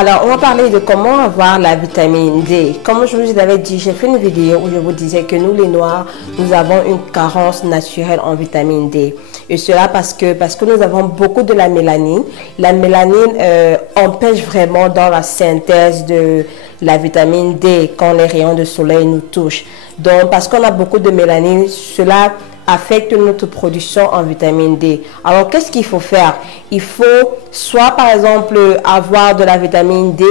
Alors, on va parler de comment avoir la vitamine D. Comme je vous avais dit, j'ai fait une vidéo où je vous disais que nous, les Noirs, nous avons une carence naturelle en vitamine D. Et cela parce que nous avons beaucoup de la mélanine. La mélanine empêche vraiment dans la synthèse de la vitamine D quand les rayons de soleil nous touchent. Donc, parce qu'on a beaucoup de mélanine, cela affecte notre production en vitamine D. Alors, qu'est-ce qu'il faut faire? Il faut soit, par exemple, avoir de la vitamine D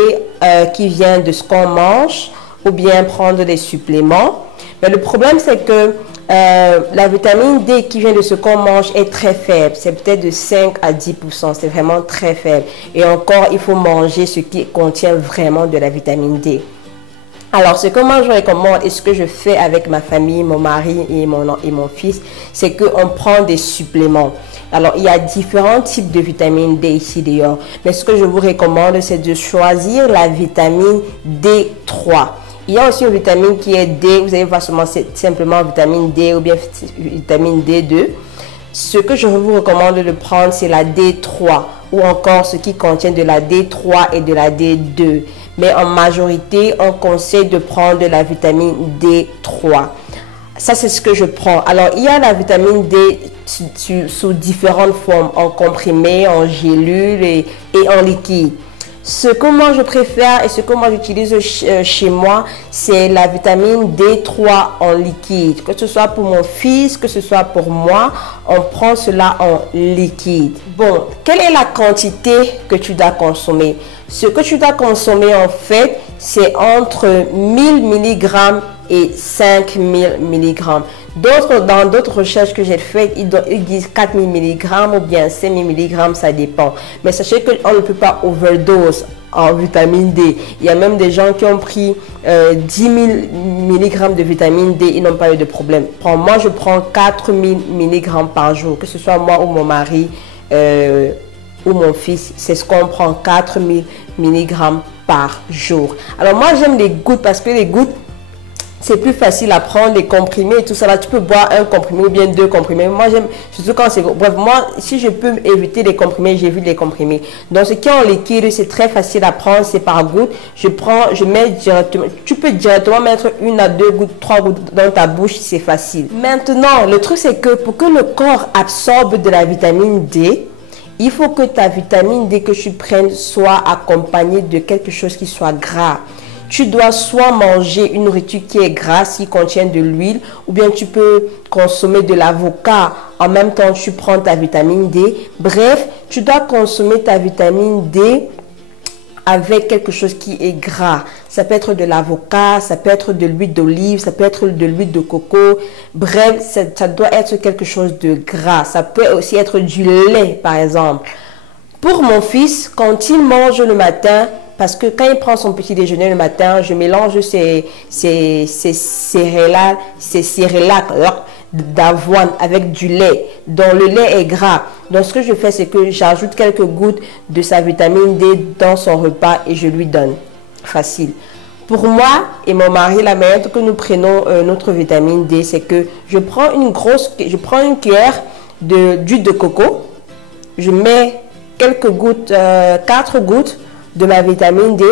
qui vient de ce qu'on mange, ou bien prendre des suppléments. Mais le problème, c'est que la vitamine D qui vient de ce qu'on mange est très faible. C'est peut-être de 5 à 10%. C'est vraiment très faible. Et encore, il faut manger ce qui contient vraiment de la vitamine D. Alors, ce que moi je recommande et ce que je fais avec ma famille, mon mari et mon fils, c'est qu'on prend des suppléments. Alors, il y a différents types de vitamine D ici d'ailleurs. Mais ce que je vous recommande, c'est de choisir la vitamine D3. Il y a aussi une vitamine qui est D, vous allez voir seulement simplement vitamine D ou bien vitamine D2. Ce que je vous recommande de prendre, c'est la D3 ou encore ce qui contient de la D3 et de la D2. Mais en majorité, on conseille de prendre de la vitamine D3. Ça, c'est ce que je prends. Alors, il y a la vitamine D sous différentes formes, en comprimé, en gélule et en liquide. Ce que moi je préfère et ce que moi j'utilise chez moi, c'est la vitamine D3 en liquide. Que ce soit pour mon fils, que ce soit pour moi, on prend cela en liquide. Bon, quelle est la quantité que tu dois consommer? Ce que tu dois consommer en fait, c'est entre 1000 mg et 5000 mg. Dans d'autres recherches que j'ai faites, ils disent 4000 mg ou bien 5000 mg, ça dépend. Mais sachez qu'on ne peut pas overdose en vitamine D. Il y a même des gens qui ont pris 10 000 mg de vitamine D, ils n'ont pas eu de problème. Moi, je prends 4000 mg par jour, que ce soit moi ou mon mari ou mon fils, c'est ce qu'on prend, 4000 mg par jour. Alors moi, j'aime les gouttes parce que les gouttes, c'est plus facile à prendre, les comprimés et tout ça. Là, tu peux boire un comprimé ou bien 2 comprimés. Moi, j'aime, surtout quand c'est... Bref, moi, si je peux éviter les comprimés, j'évite les comprimés. Donc, ce qui est en liquide, c'est très facile à prendre, c'est par goutte. Je mets directement... Tu peux directement mettre 1 à 2 gouttes, 3 gouttes dans ta bouche, c'est facile. Maintenant, le truc, c'est que pour que le corps absorbe de la vitamine D, il faut que ta vitamine D que tu prennes soit accompagnée de quelque chose qui soit gras. Tu dois soit manger une nourriture qui est grasse, qui contient de l'huile, ou bien tu peux consommer de l'avocat. En même temps, tu prends ta vitamine D. Bref, tu dois consommer ta vitamine D avec quelque chose qui est gras. Ça peut être de l'avocat, ça peut être de l'huile d'olive, ça peut être de l'huile de coco. Bref, ça doit être quelque chose de gras. Ça peut aussi être du lait, par exemple. Pour mon fils, quand il mange le matin, parce que quand il prend son petit déjeuner le matin, je mélange ces céréales d'avoine avec du lait, dont le lait est gras. Donc ce que je fais, c'est que j'ajoute quelques gouttes de sa vitamine D dans son repas et je lui donne. Facile. Pour moi et mon mari, la manière que nous prenons notre vitamine D, c'est que je prends une cuillère d'huile de coco, je mets quelques gouttes, 4 gouttes de ma vitamine D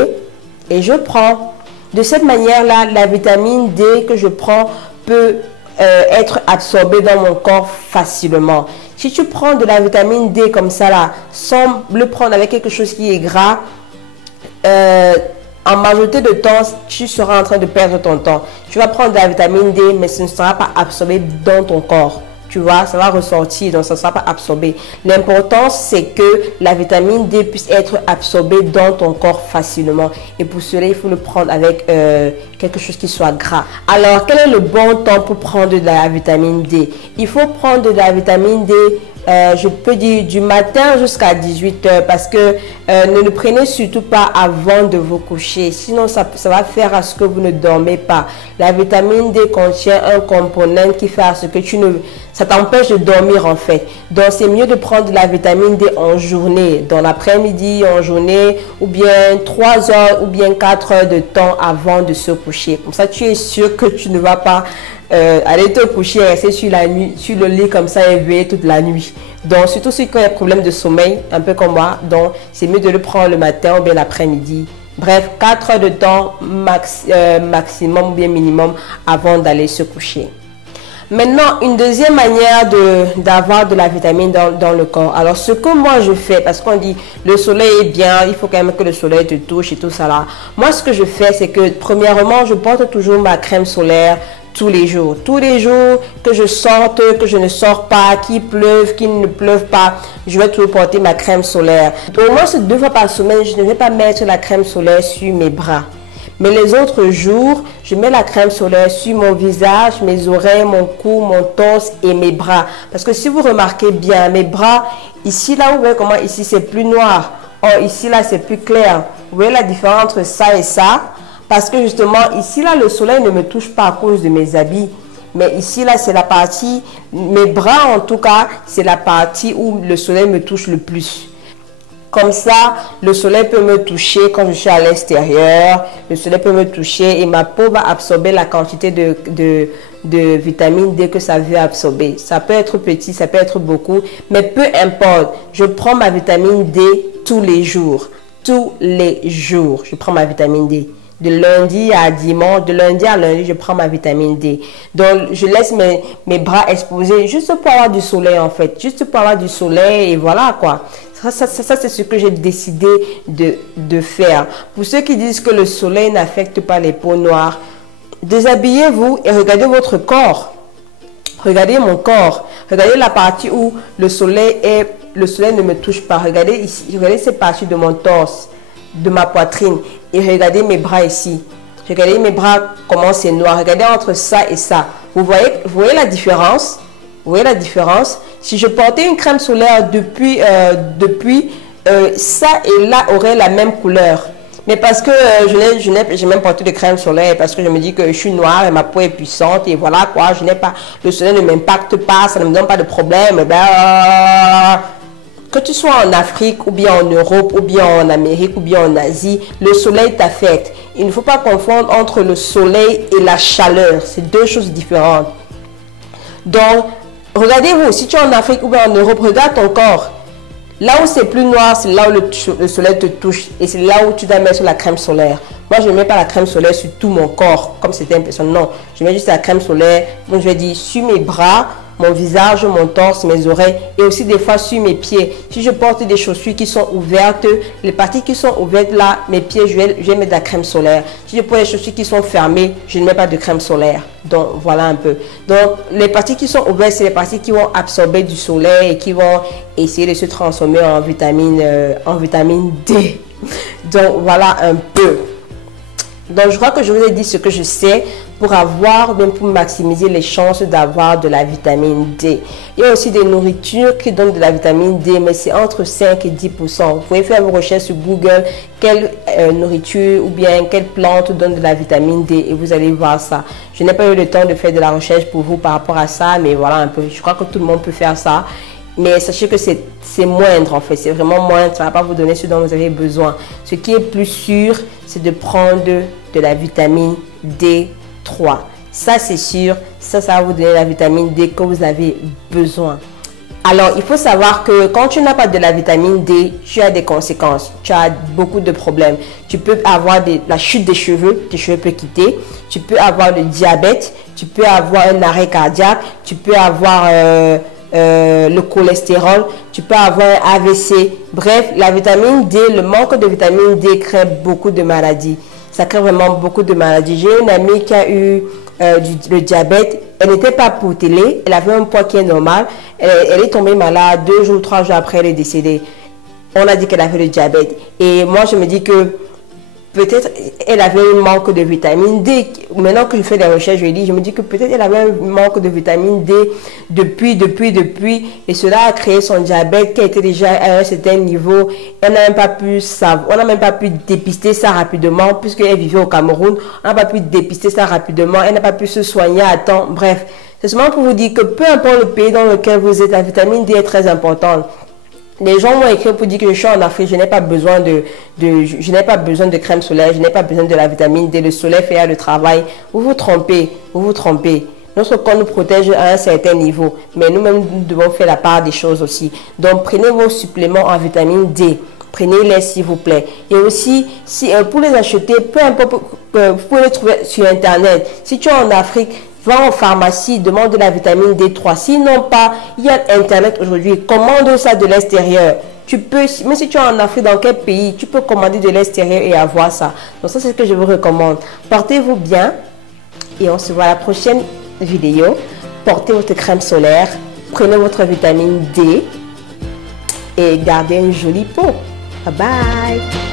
et je prends. De cette manière-là, la vitamine D que je prends peut être absorbée dans mon corps facilement. Si tu prends de la vitamine D comme ça là, sans le prendre avec quelque chose qui est gras, en majorité de temps, tu seras en train de perdre ton temps. Tu vas prendre de la vitamine D, mais ce ne sera pas absorbé dans ton corps. Tu vois, ça va ressortir, donc ça ne sera pas absorbé. L'important, c'est que la vitamine D puisse être absorbée dans ton corps facilement. Et pour cela, il faut le prendre avec quelque chose qui soit gras. Alors, quel est le bon temps pour prendre de la vitamine D? Il faut prendre de la vitamine D, je peux dire du matin jusqu'à 18 h parce que ne le prenez surtout pas avant de vous coucher. Sinon, ça va faire à ce que vous ne dormez pas. La vitamine D contient un component qui fait à ce que ça t'empêche de dormir en fait. Donc, c'est mieux de prendre de la vitamine D en journée, dans l'après-midi, en journée, ou bien 3 heures ou bien 4 heures de temps avant de se coucher. Comme ça, tu es sûr que tu ne vas pas aller te coucher et rester sur le lit comme ça et veiller toute la nuit. Donc, surtout si tu as des problèmes de sommeil, un peu comme moi, donc c'est mieux de le prendre le matin ou bien l'après-midi. Bref, 4 heures de temps maximum ou bien minimum avant d'aller se coucher. Maintenant, une deuxième manière d'avoir de la vitamine dans le corps. Alors, ce que moi je fais, parce qu'on dit le soleil est bien, il faut quand même que le soleil te touche et tout ça là. Moi, ce que je fais, c'est que premièrement, je porte toujours ma crème solaire tous les jours. Tous les jours, que je sorte, que je ne sors pas, qu'il pleuve, qu'il ne pleuve pas, je vais toujours porter ma crème solaire. Au moins, 2 fois par semaine, je ne vais pas mettre la crème solaire sur mes bras. Mais les autres jours, je mets la crème solaire sur mon visage, mes oreilles, mon cou, mon torse et mes bras. Parce que si vous remarquez bien, mes bras, ici, là, vous voyez comment ici c'est plus noir. Or, ici, là, c'est plus clair. Vous voyez la différence entre ça et ça? Parce que justement, ici, là, le soleil ne me touche pas à cause de mes habits. Mais ici, là, c'est la partie, mes bras, en tout cas, c'est la partie où le soleil me touche le plus. Comme ça, le soleil peut me toucher quand je suis à l'extérieur. Le soleil peut me toucher et ma peau va absorber la quantité de vitamine D que ça veut absorber. Ça peut être petit, ça peut être beaucoup, mais peu importe. Je prends ma vitamine D tous les jours. Tous les jours, je prends ma vitamine D. De lundi à dimanche, de lundi à lundi, je prends ma vitamine D. Donc, je laisse mes bras exposés juste pour avoir du soleil en fait. Juste pour avoir du soleil et voilà quoi. Ça c'est ce que j'ai décidé de faire. Pour ceux qui disent que le soleil n'affecte pas les peaux noires, déshabillez-vous et regardez votre corps. Regardez mon corps. Regardez la partie où le soleil ne me touche pas. Regardez ici. Regardez cette partie de mon torse, de ma poitrine. Et regardez mes bras ici. Regardez mes bras, comment c'est noir. Regardez entre ça et ça. Vous voyez la différence? Vous voyez la différence? Si je portais une crème solaire depuis ça et là aurait la même couleur. Mais parce que j'ai même porté de crème solaire parce que je me dis que je suis noire et ma peau est puissante et voilà quoi, le soleil ne m'impacte pas, ça ne me donne pas de problème. Que tu sois en Afrique ou bien en Europe ou bien en Amérique ou bien en Asie, le soleil t'affecte. Il ne faut pas confondre entre le soleil et la chaleur. C'est 2 choses différentes. Donc, regardez-vous, si tu es en Afrique ou bien en Europe, regarde ton corps. Là où c'est plus noir, c'est là où le soleil te touche et c'est là où tu dois mettre la crème solaire. Moi, je ne mets pas la crème solaire sur tout mon corps, comme c'était impressionnant. Non, je mets juste la crème solaire. Donc, je vais dire sur mes bras, mon visage, mon torse, mes oreilles et aussi des fois sur mes pieds. Si je porte des chaussures qui sont ouvertes, les parties qui sont ouvertes là, mes pieds, je vais mettre de la crème solaire. Si je porte des chaussures qui sont fermées, je ne mets pas de crème solaire. Donc voilà un peu. Donc les parties qui sont ouvertes, c'est les parties qui vont absorber du soleil et qui vont essayer de se transformer en vitamine D. Donc voilà un peu. Donc je crois que je vous ai dit ce que je sais pour même pour maximiser les chances d'avoir de la vitamine D. Il y a aussi des nourritures qui donnent de la vitamine D, mais c'est entre 5 et 10%. Vous pouvez faire vos recherches sur Google, quelle nourriture ou bien quelle plante donne de la vitamine D et vous allez voir ça. Je n'ai pas eu le temps de faire de la recherche pour vous par rapport à ça, mais voilà un peu. Je crois que tout le monde peut faire ça. Mais sachez que c'est moindre en fait, c'est vraiment moindre, ça ne va pas vous donner ce dont vous avez besoin. Ce qui est plus sûr, c'est de prendre de la vitamine D3. Ça c'est sûr, ça va vous donner la vitamine D que vous avez besoin. Alors il faut savoir que quand tu n'as pas de la vitamine D, tu as des conséquences, tu as beaucoup de problèmes. Tu peux avoir la chute des cheveux, tes cheveux peuvent quitter, tu peux avoir le diabète, tu peux avoir un arrêt cardiaque, tu peux avoir le cholestérol, tu peux avoir un AVC. Bref, la vitamine D, le manque de vitamine D crée beaucoup de maladies. Ça crée vraiment beaucoup de maladies. J'ai une amie qui a eu le diabète. Elle n'était pas poutelée, elle avait un poids qui est normal. Elle est tombée malade 2 jours, 3 jours après, elle est décédée. On a dit qu'elle avait le diabète. Et moi, je me dis que peut-être elle avait un manque de vitamine D. Maintenant que je fais des recherches, je me dis que peut-être elle avait un manque de vitamine D depuis. Et cela a créé son diabète qui était déjà à un certain niveau. On n'a même pas pu savoir, on n'a même pas pu dépister ça rapidement puisqu'elle vivait au Cameroun. On n'a pas pu dépister ça rapidement. Elle n'a pas pu se soigner à temps. Bref, c'est seulement pour vous dire que peu importe le pays dans lequel vous êtes, la vitamine D est très importante. Les gens m'ont écrit pour dire que je suis en Afrique, je n'ai pas besoin de crème solaire, je n'ai pas besoin de la vitamine D, le soleil fait le travail. Vous vous trompez, vous vous trompez. Notre corps nous protège à un certain niveau, mais nous-mêmes, nous devons faire la part des choses aussi. Donc, prenez vos suppléments en vitamine D. Prenez-les s'il vous plaît. Et aussi, si, pour les acheter, peu importe, vous pouvez les trouver sur Internet. Si tu es en Afrique, va en pharmacie, demande de la vitamine D3. Sinon pas, il y a Internet aujourd'hui. Commande ça de l'extérieur. Tu peux, même si tu es en Afrique, dans quel pays, tu peux commander de l'extérieur et avoir ça. Donc ça, c'est ce que je vous recommande. Portez-vous bien et on se voit à la prochaine vidéo. Portez votre crème solaire, prenez votre vitamine D et gardez une jolie peau. Bye bye.